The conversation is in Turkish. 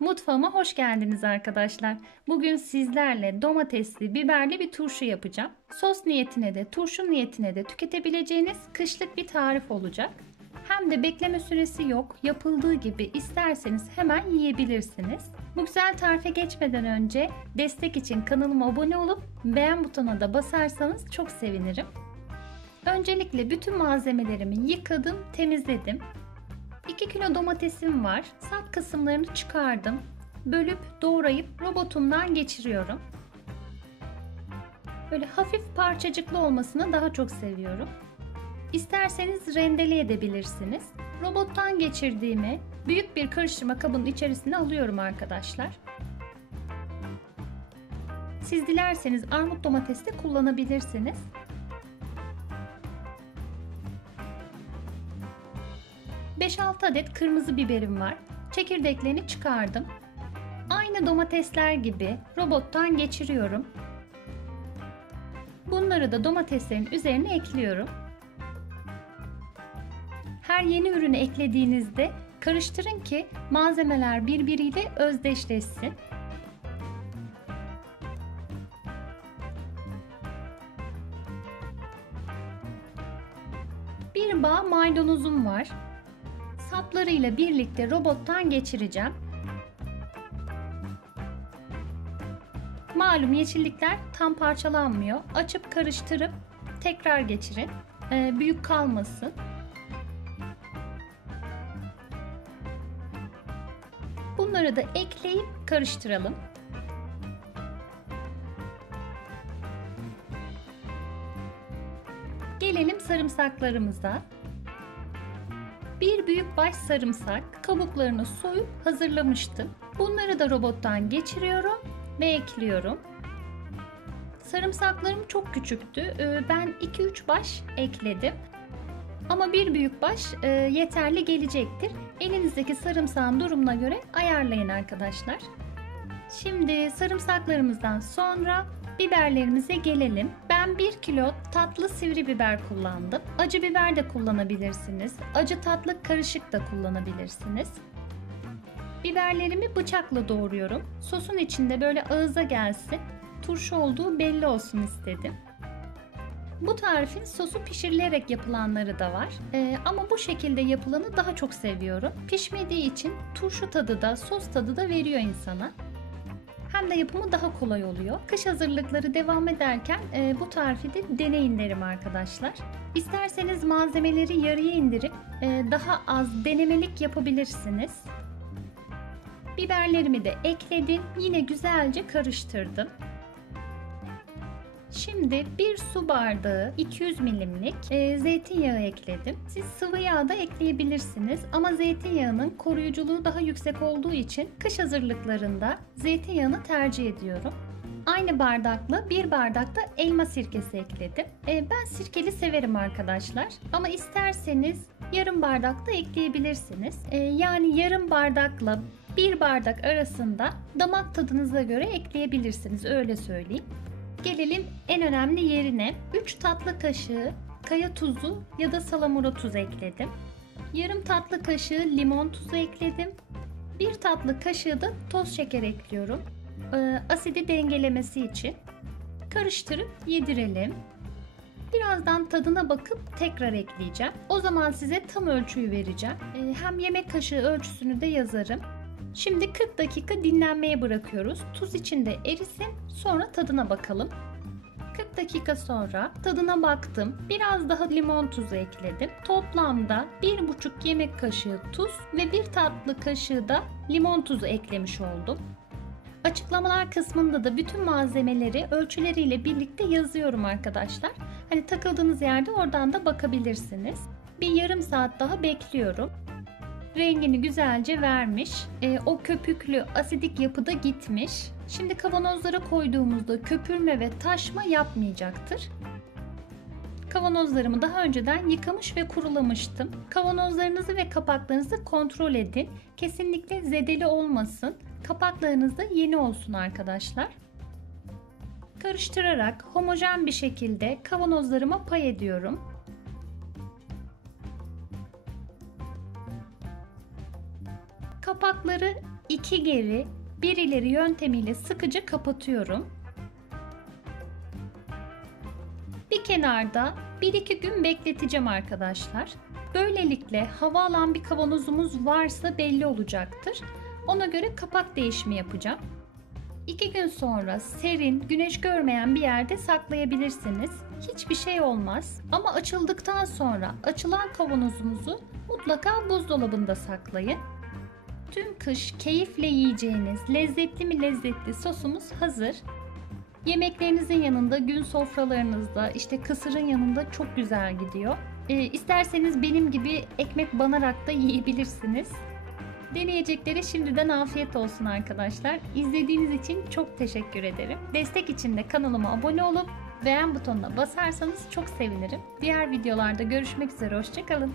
Mutfağıma hoş geldiniz arkadaşlar. Bugün sizlerle domatesli, biberli bir turşu yapacağım. Sos niyetine de, turşu niyetine de tüketebileceğiniz kışlık bir tarif olacak. Hem de bekleme süresi yok. Yapıldığı gibi isterseniz hemen yiyebilirsiniz. Bu güzel tarife geçmeden önce destek için kanalıma abone olup beğen butonuna da basarsanız çok sevinirim. Öncelikle bütün malzemelerimi yıkadım, temizledim. 2 kilo domatesim var. Sap kısımlarını çıkardım. Bölüp doğrayıp robotumdan geçiriyorum. Böyle hafif parçacıklı olmasını daha çok seviyorum. İsterseniz rendele edebilirsiniz. Robottan geçirdiğimi büyük bir karıştırma kabının içerisine alıyorum arkadaşlar. Siz dilerseniz armut domates de kullanabilirsiniz. ...5-6 adet kırmızı biberim var. Çekirdeklerini çıkardım. Aynı domatesler gibi robottan geçiriyorum. Bunları da domateslerin üzerine ekliyorum. Her yeni ürünü eklediğinizde karıştırın ki malzemeler birbiriyle özdeşleşsin. Bir bağ maydanozum var. Saplarıyla birlikte robottan geçireceğim. Malum yeşillikler tam parçalanmıyor. Açıp karıştırıp tekrar geçirin. Büyük kalmasın. Bunları da ekleyip karıştıralım. Gelelim sarımsaklarımıza. Bir büyük baş sarımsak kabuklarını soyup hazırlamıştım. Bunları da robottan geçiriyorum ve ekliyorum. Sarımsaklarım çok küçüktü. Ben 2-3 baş ekledim. Ama bir büyük baş yeterli gelecektir. Elinizdeki sarımsağın durumuna göre ayarlayın arkadaşlar. Şimdi sarımsaklarımızdan sonra biberlerimize gelelim. Ben 1 kilo tatlı sivri biber kullandım. Acı biber de kullanabilirsiniz. Acı tatlı karışık da kullanabilirsiniz. Biberlerimi bıçakla doğruyorum. Sosun içinde böyle ağıza gelsin. Turşu olduğu belli olsun istedim. Bu tarifin sosu pişirilerek yapılanları da var. Ama bu şekilde yapılanı daha çok seviyorum. Pişmediği için turşu tadı da sos tadı da veriyor insana. Hem de yapımı daha kolay oluyor. Kış hazırlıkları devam ederken bu tarifi de deneyin derim arkadaşlar. İsterseniz malzemeleri yarıya indirip daha az denemelik yapabilirsiniz. Biberlerimi de ekledim. Yine güzelce karıştırdım. Şimdi 1 su bardağı 200 milimlik zeytinyağı ekledim. Siz sıvı yağ da ekleyebilirsiniz ama zeytinyağının koruyuculuğu daha yüksek olduğu için kış hazırlıklarında zeytinyağını tercih ediyorum. Aynı bardakla 1 bardak da elma sirkesi ekledim. Ben sirkeli severim arkadaşlar ama isterseniz yarım bardak da ekleyebilirsiniz. Yani yarım bardakla 1 bardak arasında damak tadınıza göre ekleyebilirsiniz, öyle söyleyeyim. Gelelim en önemli yerine. 3 tatlı kaşığı kaya tuzu ya da salamura tuzu ekledim. Yarım tatlı kaşığı limon tuzu ekledim. 1 tatlı kaşığı da toz şeker ekliyorum. Asidi dengelemesi için. Karıştırıp yedirelim. Birazdan tadına bakıp tekrar ekleyeceğim. O zaman size tam ölçüyü vereceğim. Hem yemek kaşığı ölçüsünü de yazarım. Şimdi 40 dakika dinlenmeye bırakıyoruz. Tuz içinde erisin, sonra tadına bakalım. 40 dakika sonra tadına baktım. Biraz daha limon tuzu ekledim. Toplamda 1,5 yemek kaşığı tuz ve 1 tatlı kaşığı da limon tuzu eklemiş oldum. Açıklamalar kısmında da bütün malzemeleri ölçüleriyle birlikte yazıyorum arkadaşlar. Hani takıldığınız yerde oradan da bakabilirsiniz. Bir yarım saat daha bekliyorum. Rengini güzelce vermiş. O köpüklü asidik yapıda gitmiş. Şimdi kavanozlara koyduğumuzda köpürme ve taşma yapmayacaktır. Kavanozlarımı daha önceden yıkamış ve kurulamıştım. Kavanozlarınızı ve kapaklarınızı kontrol edin. Kesinlikle zedeli olmasın. Kapaklarınız da yeni olsun arkadaşlar. Karıştırarak homojen bir şekilde kavanozlarıma pay ediyorum. Kapakları 2 geri 1 ileri yöntemiyle sıkıca kapatıyorum. Bir kenarda 1-2 gün bekleteceğim arkadaşlar. Böylelikle hava alan bir kavanozumuz varsa belli olacaktır. Ona göre kapak değişimi yapacağım. 2 gün sonra serin, güneş görmeyen bir yerde saklayabilirsiniz. Hiçbir şey olmaz. Ama açıldıktan sonra açılan kavanozunuzu mutlaka buzdolabında saklayın. Tüm kış keyifle yiyeceğiniz lezzetli mi lezzetli sosumuz hazır. Yemeklerinizin yanında, gün sofralarınızda, işte kısırın yanında çok güzel gidiyor. İsterseniz benim gibi ekmek banarak da yiyebilirsiniz. Deneyeceklere şimdiden afiyet olsun arkadaşlar. İzlediğiniz için çok teşekkür ederim. Destek için de kanalıma abone olup beğen butonuna basarsanız çok sevinirim. Diğer videolarda görüşmek üzere, hoşça kalın.